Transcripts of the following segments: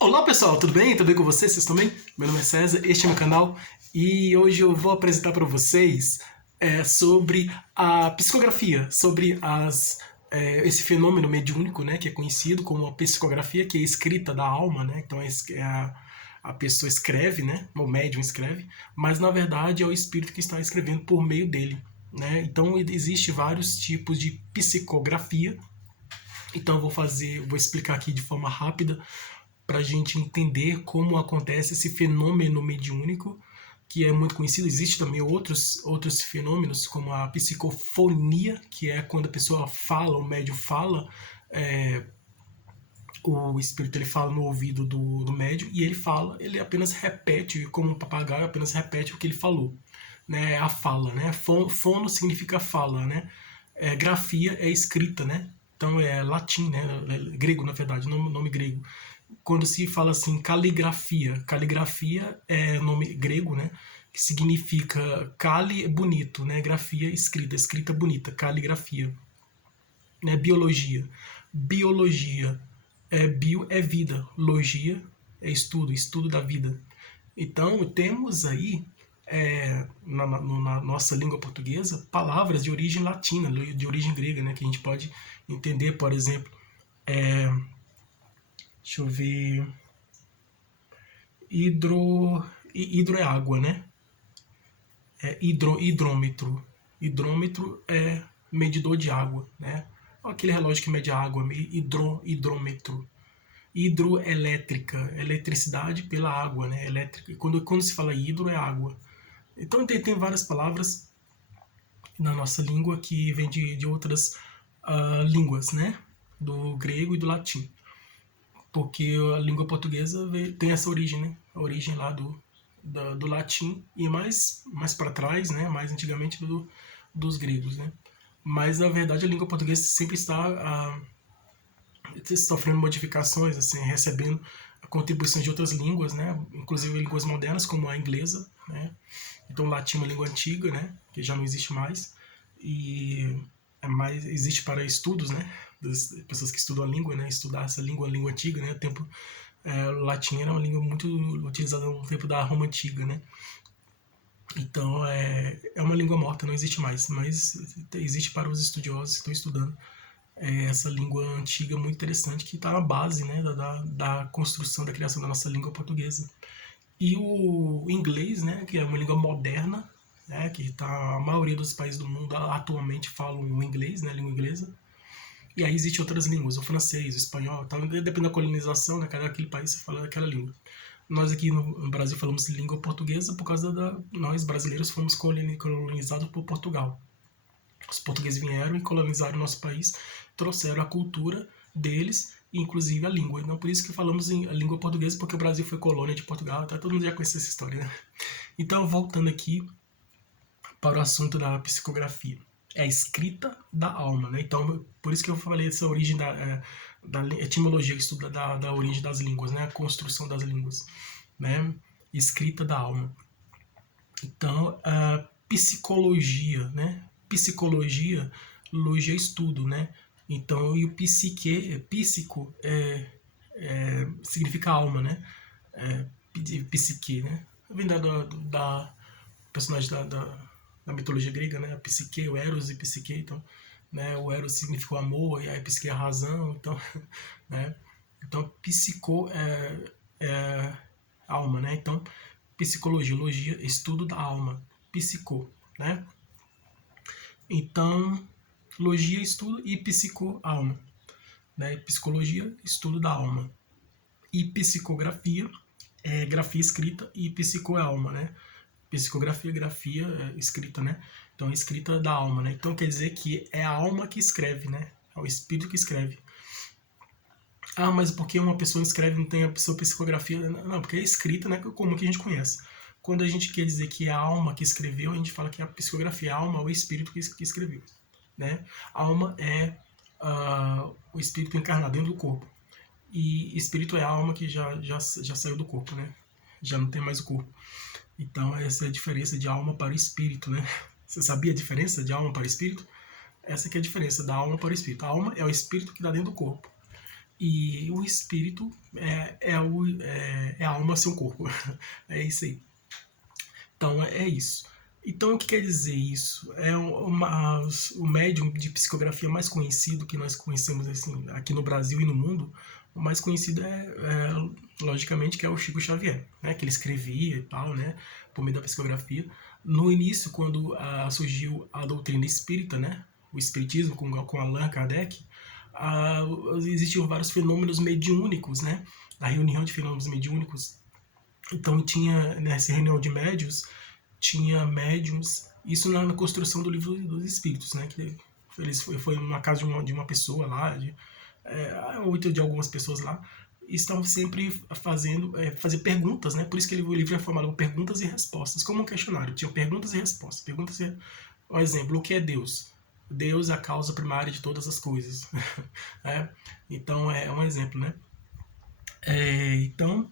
Olá pessoal, tudo bem? Tudo bem com vocês? Vocês estão bem? Meu nome é César, este é meu canal e hoje eu vou apresentar para vocês sobre a psicografia, sobre esse fenômeno mediúnico, né, que é conhecido como a psicografia, que é a escrita da alma, né? Então a pessoa escreve, né? O médium escreve, mas na verdade é o espírito que está escrevendo por meio dele, né? Então existe vários tipos de psicografia. Então vou explicar aqui de forma rápida para a gente entender como acontece esse fenômeno mediúnico, que é muito conhecido. Existem também outros fenômenos, como a psicofonia, que é quando a pessoa fala, o médium fala, é, o espírito ele fala no ouvido do médium e ele fala, ele apenas repete, como um papagaio, apenas repete o que ele falou. Né? A fala, né? Fono significa fala, né? Grafia é escrita, né? Então é latim, né? Grego, na verdade, nome grego. Quando se fala assim, caligrafia, caligrafia é nome grego, né? Que significa cali bonito, né? Grafia escrita, escrita bonita, caligrafia. Né? Biologia, biologia bio é vida, logia é estudo, estudo da vida. Então temos aí na nossa língua portuguesa palavras de origem latina, de origem grega, né? Que a gente pode entender, por exemplo, deixa eu ver, hidro é água, né? Hidrômetro. Hidrômetro é medidor de água, né? Aquele relógio que mede a água, hidrômetro. Hidroelétrica, eletricidade pela água, né? Elétrica. Quando se fala hidro, é água. Então tem várias palavras na nossa língua que vêm de outras línguas, né? Do grego e do latim. Porque a língua portuguesa tem essa origem, né? A origem lá do latim e mais para trás, né? Mais antigamente dos gregos, né? Mas na verdade a língua portuguesa sempre está sofrendo modificações, assim, recebendo contribuições de outras línguas, né? Inclusive línguas modernas como a inglesa, né? Então o latim é uma língua antiga, né? Que já não existe mais e existe para estudos, né? Das pessoas que estudam a língua, né? Estudar essa língua, a língua antiga, né? O latim era uma língua muito utilizada no tempo da Roma antiga, né? Então é uma língua morta, não existe mais, mas existe para os estudiosos que estão estudando essa língua antiga muito interessante que está na base, né, da construção, da criação da nossa língua portuguesa. E o inglês, né, que é uma língua moderna, né, que a maioria dos países do mundo atualmente falam o inglês, né, a língua inglesa. E aí existem outras línguas, o francês, o espanhol, então, depende da colonização, né, cada aquele país fala aquela língua. Nós aqui no Brasil falamos língua portuguesa por causa nós brasileiros fomos colonizados por Portugal. Os portugueses vieram e colonizaram o nosso país, trouxeram a cultura deles, inclusive a língua. Então, por isso que falamos a língua portuguesa, porque o Brasil foi colônia de Portugal, tá? Todo mundo já conhece essa história, né? Então, voltando aqui para o assunto da psicografia. É a escrita da alma, né? Então, por isso que eu falei essa origem da etimologia, que estuda da origem das línguas, né? A construção das línguas, né? Escrita da alma. Então, a psicologia, né? Psicologia, logia é estudo, né? Então, e o psico significa alma, né? Psique, né? Vem da personagem da mitologia grega, né? A psique, o Eros e psique, então, né? O Eros significa o amor e a psique é a razão, então, né? Então, psico é alma, né? Então, psicologia, logia, estudo da alma, psico, né? Então, logia, estudo e psico, alma, né? Psicologia, estudo da alma. E psicografia é grafia escrita e psico é alma, né? Psicografia, grafia escrita, né? Então, escrita da alma, né? Então, quer dizer que é a alma que escreve, né? É o espírito que escreve. Ah, mas por que uma pessoa escreve e não tem a sua psicografia? Não, porque é escrita, né? Como que a gente conhece. Quando a gente quer dizer que é a alma que escreveu, a gente fala que é a psicografia. A alma é o espírito que escreveu, né? A alma é o espírito encarnado dentro do corpo. E espírito é a alma que já saiu do corpo, né? Já não tem mais o corpo. Então, essa é a diferença de alma para o espírito, né? Você sabia a diferença de alma para o espírito? Essa que é a diferença da alma para o espírito. A alma é o espírito que está dentro do corpo. E o espírito é a alma sem o corpo. É isso aí. Então, é isso. Então, o que quer dizer isso? O médium de psicografia mais conhecido que nós conhecemos assim, aqui no Brasil e no mundo, o mais conhecido logicamente, que é o Chico Xavier, né? Que ele escrevia e tal, né? Por meio da psicografia. No início, quando surgiu a doutrina espírita, né? O espiritismo com Allan Kardec, ah, existiam vários fenômenos mediúnicos, né? A reunião de fenômenos mediúnicos. Então tinha nessa reunião de médios, tinha médiums, isso na construção do livro dos espíritos, né? Que foi na casa de uma pessoa lá, ou de algumas pessoas lá, e estavam sempre fazer perguntas, né? Por isso que o livro é formado por perguntas e respostas, como um questionário. Tinha perguntas e respostas. Um exemplo, o que é Deus? Deus é a causa primária de todas as coisas. Então é um exemplo, né? Então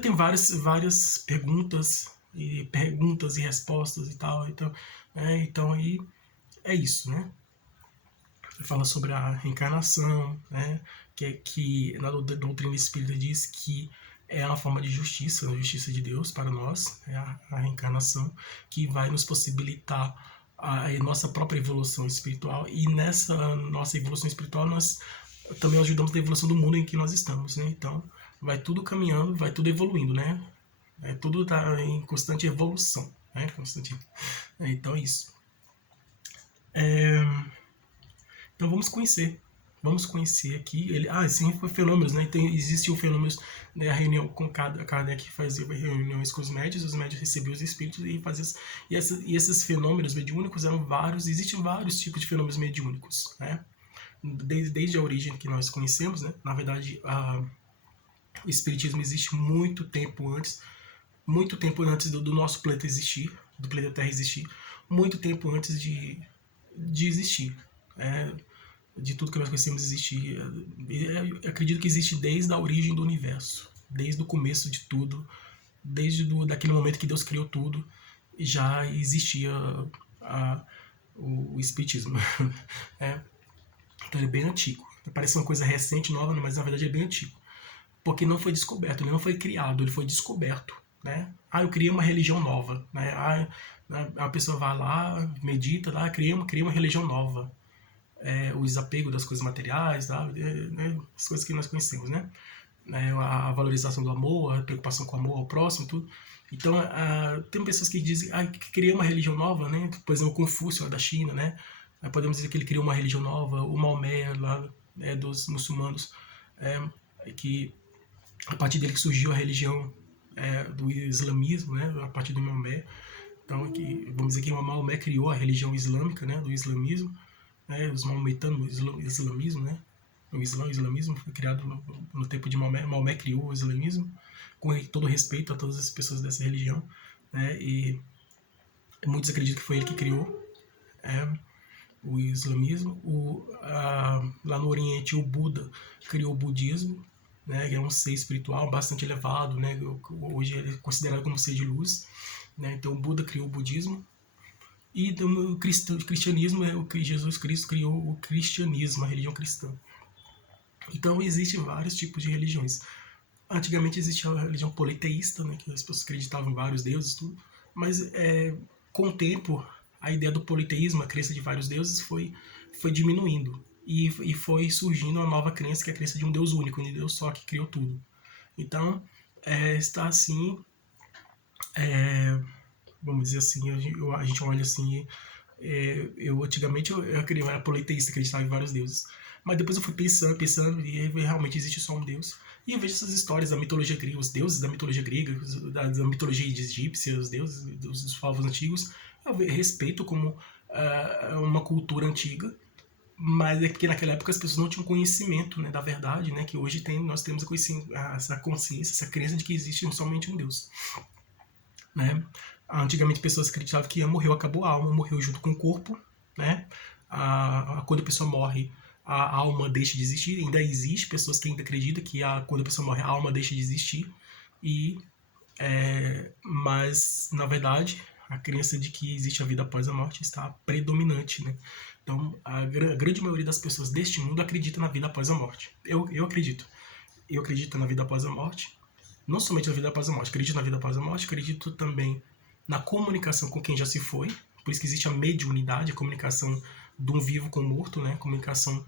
tem várias perguntas e respostas e tal. Então aí é isso, né? Fala sobre a reencarnação, né? Que na doutrina espírita diz que é uma forma de justiça, a justiça de Deus para nós, é a reencarnação, que vai nos possibilitar a nossa própria evolução espiritual, e nessa nossa evolução espiritual nós também ajudamos na evolução do mundo em que nós estamos, né? Então vai tudo caminhando, vai tudo evoluindo, né? Tudo está em constante evolução, né? Então é isso. Então vamos conhecer aqui ele. Sim, foi fenômenos, né? Existiu fenômenos, né? A reunião com Kardec fazia reuniões com os médios recebiam os espíritos e faziam e esses fenômenos mediúnicos eram vários. Existem vários tipos de fenômenos mediúnicos, né? Desde a origem que nós conhecemos, né? Na verdade, o espiritismo existe muito tempo antes do nosso planeta existir, do planeta Terra existir, muito tempo antes de existir. De tudo que nós conhecemos existir. Eu acredito que existe desde a origem do universo, desde o começo de tudo, daquele momento que Deus criou tudo, já existia o espiritismo. Então ele é bem antigo. Parece uma coisa recente, nova, mas na verdade é bem antigo. Porque não foi descoberto, ele não foi criado, ele foi descoberto. Né? Eu criei uma religião nova. Né? A pessoa vai lá, medita, lá, cria uma religião nova. O desapego das coisas materiais, tá? As coisas que nós conhecemos, né? A valorização do amor, a preocupação com o amor ao próximo, tudo. Então, tem pessoas que dizem que criou uma religião nova, né? Por exemplo, o Confúcio, da China, né? Podemos dizer que ele criou uma religião nova, o Maomé, lá, dos muçulmanos, que a partir dele que surgiu a religião do islamismo, né? A partir do Maomé. Então, vamos dizer que o Maomé criou a religião islâmica, né? Do islamismo. Os maometanos, o islamismo, né? O islamismo foi criado no tempo de Maomé. Maomé criou o islamismo, com todo respeito a todas as pessoas dessa religião, né? E muitos acreditam que foi ele que criou o islamismo. Lá no Oriente, o Buda criou o budismo, né? Que é um ser espiritual bastante elevado, né? Hoje ele é considerado como ser de luz, né? Então o Buda criou o budismo. E do cristianismo, Jesus Cristo criou o cristianismo, a religião cristã. Então existem vários tipos de religiões. Antigamente existia a religião politeísta, né, que as pessoas acreditavam em vários deuses, tudo. Mas com o tempo, a ideia do politeísmo, a crença de vários deuses, foi diminuindo. E foi surgindo uma nova crença, que é a crença de um Deus único, um Deus só que criou tudo. Então, está assim... vamos dizer assim, a gente olha assim, antigamente eu era politeísta, acreditava em vários deuses, mas depois eu fui pensando e realmente existe só um Deus, e eu vejo essas histórias da mitologia grega, os deuses da mitologia grega, da mitologia egípcia, os deuses dos povos antigos, eu respeito como uma cultura antiga, mas é porque naquela época as pessoas não tinham conhecimento, né, da verdade, né, que hoje nós temos essa consciência, essa crença de que existe somente um Deus. Né? Antigamente pessoas acreditavam que morreu, acabou a alma, morreu junto com o corpo, né? Quando a pessoa morre, a alma deixa de existir. Ainda existe pessoas que ainda acreditam que quando a pessoa morre, a alma deixa de existir. Mas na verdade a crença de que existe a vida após a morte está predominante, né? Então, a grande maioria das pessoas deste mundo acredita na vida após a morte. Eu acredito. Eu acredito na vida após a morte. Não somente na vida após a morte. Acredito na vida após a morte. Acredito também na comunicação com quem já se foi. Por isso que existe a mediunidade, a comunicação de um vivo com o morto, né? Comunicação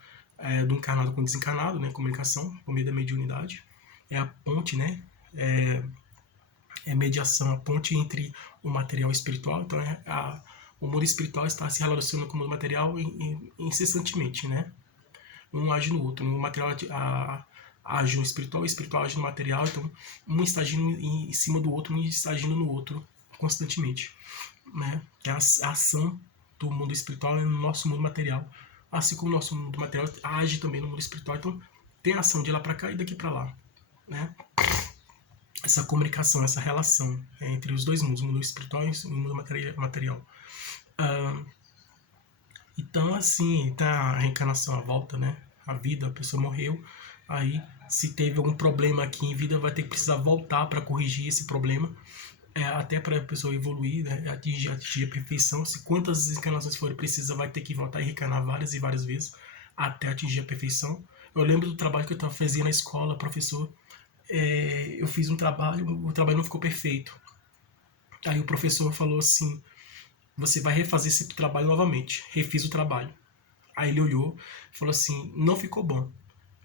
do encarnado com o desencarnado, né? Comunicação por meio da mediunidade. É a ponte, né? É mediação, a ponte entre o material e o espiritual. Então, o mundo espiritual está se relacionando com o mundo material incessantemente, né? Um age no outro. O material age no espiritual, o espiritual age no material. Então, um está agindo em cima do outro, um está agindo no outro constantemente, né? É a ação do mundo espiritual no nosso mundo material. Assim como o nosso mundo material age também no mundo espiritual. Então, tem ação de lá para cá e daqui para lá, né? Essa comunicação, essa relação entre os dois mundos, o mundo espiritual e o mundo material. Então, assim, tá a reencarnação, a volta, né? A vida, a pessoa morreu, aí se teve algum problema aqui em vida, vai ter que precisar voltar para corrigir esse problema, até para a pessoa evoluir, né? atingir a perfeição. Se quantas encarnações forem precisas, vai ter que voltar e reencarnar várias e várias vezes até atingir a perfeição. Eu lembro do trabalho que eu fazia na escola, professor. Eu fiz um trabalho, o trabalho não ficou perfeito. Aí o professor falou assim: você vai refazer esse trabalho novamente. Refiz o trabalho. Aí ele olhou e falou assim: não ficou bom.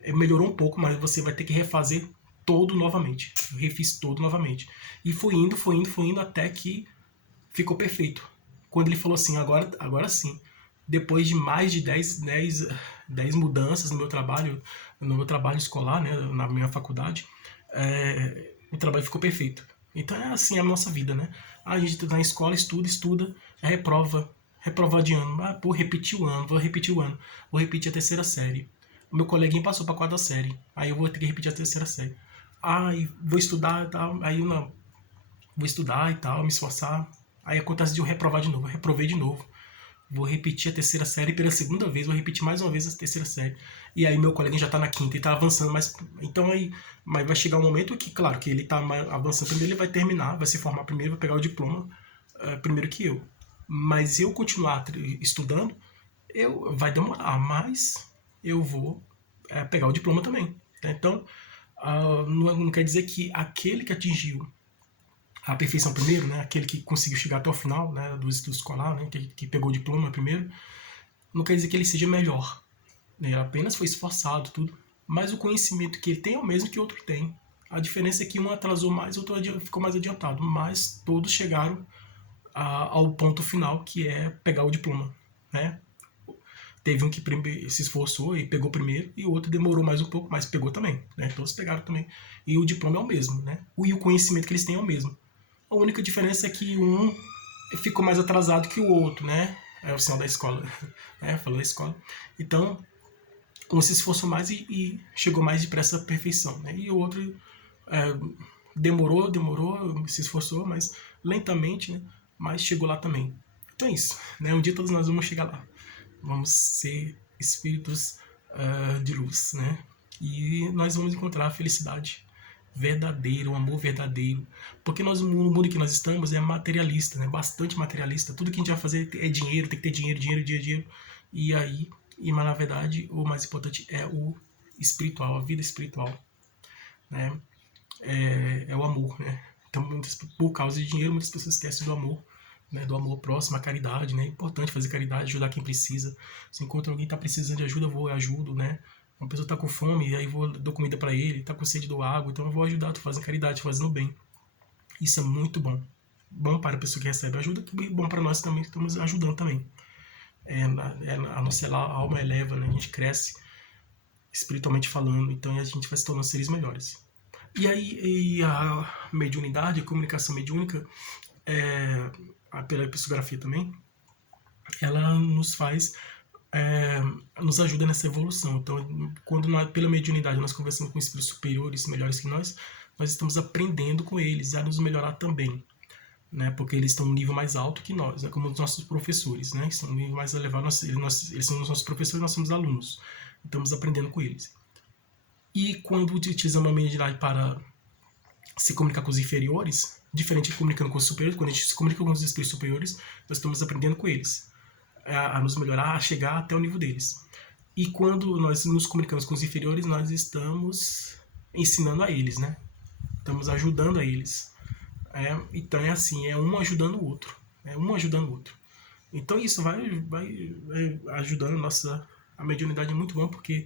Melhorou um pouco, mas você vai ter que refazer todo novamente. Eu refiz todo novamente. E foi indo até que ficou perfeito. Quando ele falou assim: agora sim. Depois de mais de 10 mudanças no meu trabalho escolar, né, na minha faculdade, o trabalho ficou perfeito. Então é assim a nossa vida, né? A gente na escola estuda, reprova de ano. Pô, repeti o ano, vou repetir a terceira série. O meu coleguinha passou para a quarta série, aí eu vou ter que repetir a terceira série. Vou estudar e tal, aí não, vou estudar e tal, me esforçar. Aí acontece de eu reprovar de novo, eu reprovei de novo. Vou repetir a terceira série pela segunda vez, vou repetir mais uma vez a terceira série. E aí meu colega já tá na quinta e tá avançando, mas vai chegar um momento que, claro, que ele tá avançando primeiro, ele vai terminar, vai se formar primeiro, vai pegar o diploma primeiro que eu. Mas se eu continuar estudando, vai demorar, mas eu vou pegar o diploma também. Né? Então, não quer dizer que aquele que atingiu a perfeição primeiro, né, aquele que conseguiu chegar até o final, né, do estudo escolar, né, que pegou o diploma primeiro, não quer dizer que ele seja melhor. Né, ele apenas foi esforçado, tudo. Mas o conhecimento que ele tem é o mesmo que o outro tem. A diferença é que um atrasou mais, o outro ficou mais adiantado. Mas todos chegaram ao ponto final, que é pegar o diploma. Né? Teve um que se esforçou e pegou primeiro, e o outro demorou mais um pouco, mas pegou também. Né? Todos pegaram também. E o diploma é o mesmo. Né? E o conhecimento que eles têm é o mesmo. A única diferença é que um ficou mais atrasado que o outro, né? É o sinal da escola, né? Falou da escola. Então, um se esforçou mais e chegou mais depressa à perfeição, né? E o outro demorou, se esforçou, mas lentamente, né? Mas chegou lá também. Então é isso, né? Um dia todos nós vamos chegar lá. Vamos ser espíritos de luz, né? E nós vamos encontrar a felicidade verdadeiro, um amor verdadeiro. Porque no mundo que nós estamos é materialista, né? Bastante materialista. Tudo que a gente vai fazer é dinheiro, tem que ter dinheiro. Mas na verdade o mais importante é o espiritual, a vida espiritual, né? É o amor, né? Então, por causa de dinheiro, muitas pessoas esquecem do amor, né? Do amor próximo, a caridade, né? É importante fazer caridade, ajudar quem precisa. Se encontra alguém que está precisando de ajuda, eu ajudo, né? Uma pessoa está com fome, e aí dou comida para ele, está com sede, dou água, então eu vou ajudar, estou fazendo caridade, estou fazendo bem. Isso é muito bom. Bom para a pessoa que recebe ajuda, e bom para nós também, que estamos ajudando também. A nossa alma eleva, né? A gente cresce espiritualmente falando, então a gente vai se tornando seres melhores. E a mediunidade, a comunicação mediúnica, pela psicografia também, ela nos faz nos ajuda nessa evolução. Então, quando pela mediunidade nós conversamos com espíritos superiores, melhores que nós estamos aprendendo com eles a nos melhorar também, né? Porque eles estão um nível mais alto que nós, né? Como os nossos professores, né? Estão um nível mais elevado, eles são os nossos professores, nós somos alunos, estamos aprendendo com eles. E quando utilizamos a mediunidade para se comunicar com os inferiores, diferente de comunicando com os superiores, quando a gente se comunica com os espíritos superiores, nós estamos aprendendo com eles. a nos melhorar, a chegar até o nível deles. E quando nós nos comunicamos com os inferiores, nós estamos ensinando a eles, né? Estamos ajudando a eles. Então é assim, é um ajudando o outro. É um ajudando o outro. Então isso vai ajudando a mediunidade é muito bom porque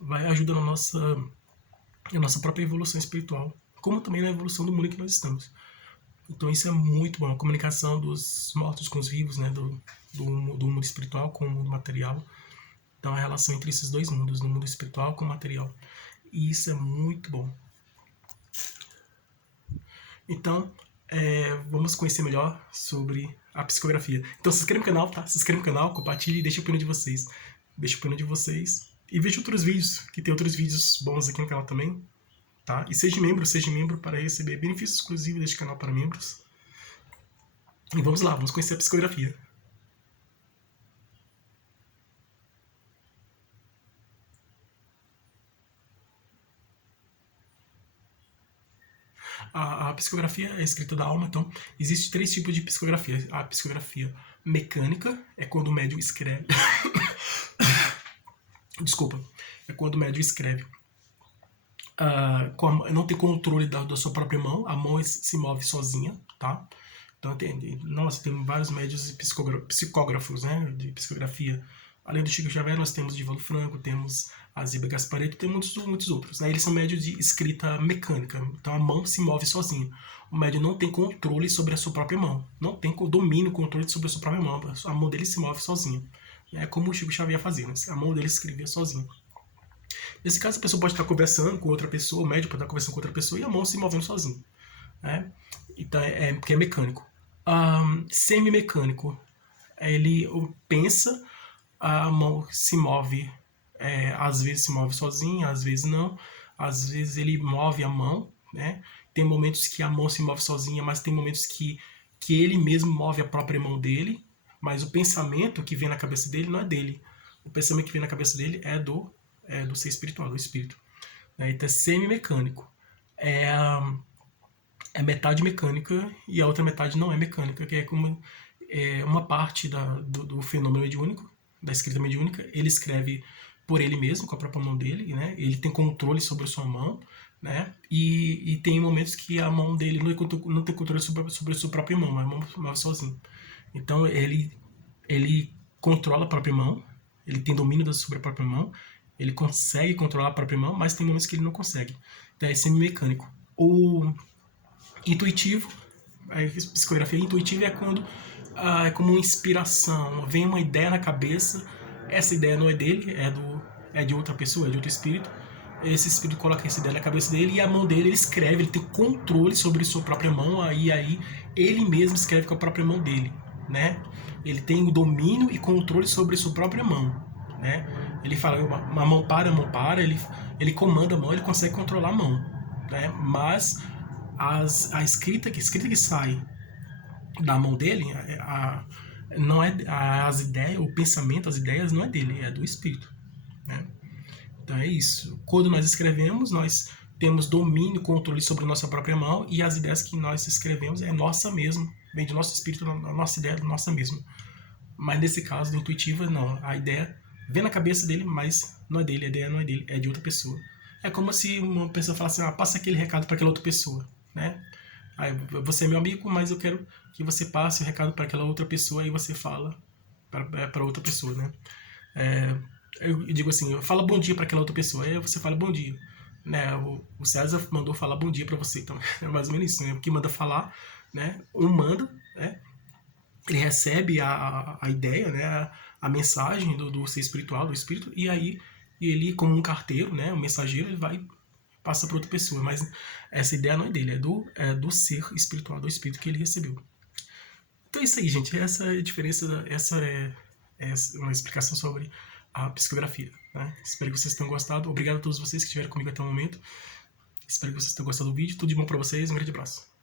vai ajudando a nossa própria evolução espiritual, como também na evolução do mundo em que nós estamos. Então isso é muito bom, a comunicação dos mortos com os vivos, né, do mundo espiritual com o mundo material. Então a relação entre esses dois mundos, no mundo espiritual com o material. E isso é muito bom. Então, vamos conhecer melhor sobre a psicografia. Então se inscreva no canal, tá? Se inscreva no canal, compartilhe e deixe a opinião de vocês. Deixe a opinião de vocês. E veja outros vídeos, que tem outros vídeos bons aqui no canal também. Tá? E seja membro para receber benefícios exclusivos deste canal para membros. E vamos lá, vamos conhecer a psicografia. A psicografia é a escrita da alma, então existe 3 tipos de psicografia. A psicografia mecânica é quando o médium escreve. Desculpa, é quando o médium escreve. Não tem controle da sua própria mão, a mão se move sozinha, tá? Então tem vários médios psicógrafos, né, de psicografia. Além do Chico Xavier, nós temos Divaldo Franco, temos a Ziba Gasparetto, tem muitos outros. Né? Eles são médios de escrita mecânica, então a mão se move sozinha. O médium não tem controle sobre a sua própria mão, não tem domínio, controle sobre a sua própria mão. A mão dele se move sozinha. É como o Chico Xavier fazia, né? A mão dele se escrevia sozinha. Nesse caso, a pessoa pode estar conversando com outra pessoa, o médium pode estar conversando com outra pessoa e a mão se movendo sozinha. Né? Então, porque é mecânico. Semi-mecânico, ele pensa, a mão se move, às vezes se move sozinha, às vezes não, às vezes ele move a mão, né? Tem momentos que a mão se move sozinha, mas tem momentos que ele mesmo move a própria mão dele, mas o pensamento que vem na cabeça dele não é dele. O pensamento que vem na cabeça dele é do ser espiritual, do espírito. Então é semi-mecânico. É metade mecânica e a outra metade não é mecânica, que é como uma parte do fenômeno mediúnico, da escrita mediúnica. Ele escreve por ele mesmo, com a própria mão dele, né? Ele tem controle sobre a sua mão, né? E tem momentos que a mão dele não tem controle sobre a sua própria mão, a mão move sozinho. Então ele controla a própria mão, ele tem domínio sobre a própria mão, ele consegue controlar a própria mão, mas tem momentos que ele não consegue. Então é semi-mecânico. O intuitivo, a psicografia intuitiva é quando é como uma inspiração, vem uma ideia na cabeça, essa ideia não é dele, é de outra pessoa, é de outro espírito. Esse espírito coloca essa ideia na cabeça dele e a mão dele ele escreve, ele tem controle sobre sua própria mão, aí ele mesmo escreve com a própria mão dele, né? Ele tem o domínio e controle sobre sua própria mão, né? Ele fala, a mão para, ele comanda a mão, ele consegue controlar a mão, né? Mas a escrita que sai da mão dele, não é as ideias, o pensamento, as ideias não é dele, é do espírito, né? Então é isso. Quando nós escrevemos, nós temos domínio, controle sobre a nossa própria mão e as ideias que nós escrevemos é nossa mesmo, vem do nosso espírito, a nossa ideia é nossa mesmo. Mas nesse caso, da intuitiva, não. A ideia vem na cabeça dele, mas não é dele, a ideia não é dele, é de outra pessoa. É como se uma pessoa falasse, passa aquele recado para aquela outra pessoa, né? Aí, você é meu amigo, mas eu quero que você passe o recado para aquela outra pessoa e você fala para outra pessoa, né? Eu digo assim, fala bom dia para aquela outra pessoa, aí você fala bom dia, né? O César mandou falar bom dia para você, então é mais ou menos isso, né? O que manda falar, né? Manda, né? Ele recebe a ideia, né? A mensagem do ser espiritual, do espírito, e aí ele, como um carteiro, né? Um mensageiro, ele vai passa para outra pessoa, mas essa ideia não é dele, é do ser espiritual, do espírito que ele recebeu. Então é isso aí, gente. Essa é a diferença, essa é uma explicação sobre a psicografia. Né? Espero que vocês tenham gostado. Obrigado a todos vocês que estiveram comigo até o momento. Espero que vocês tenham gostado do vídeo. Tudo de bom para vocês. Um grande abraço.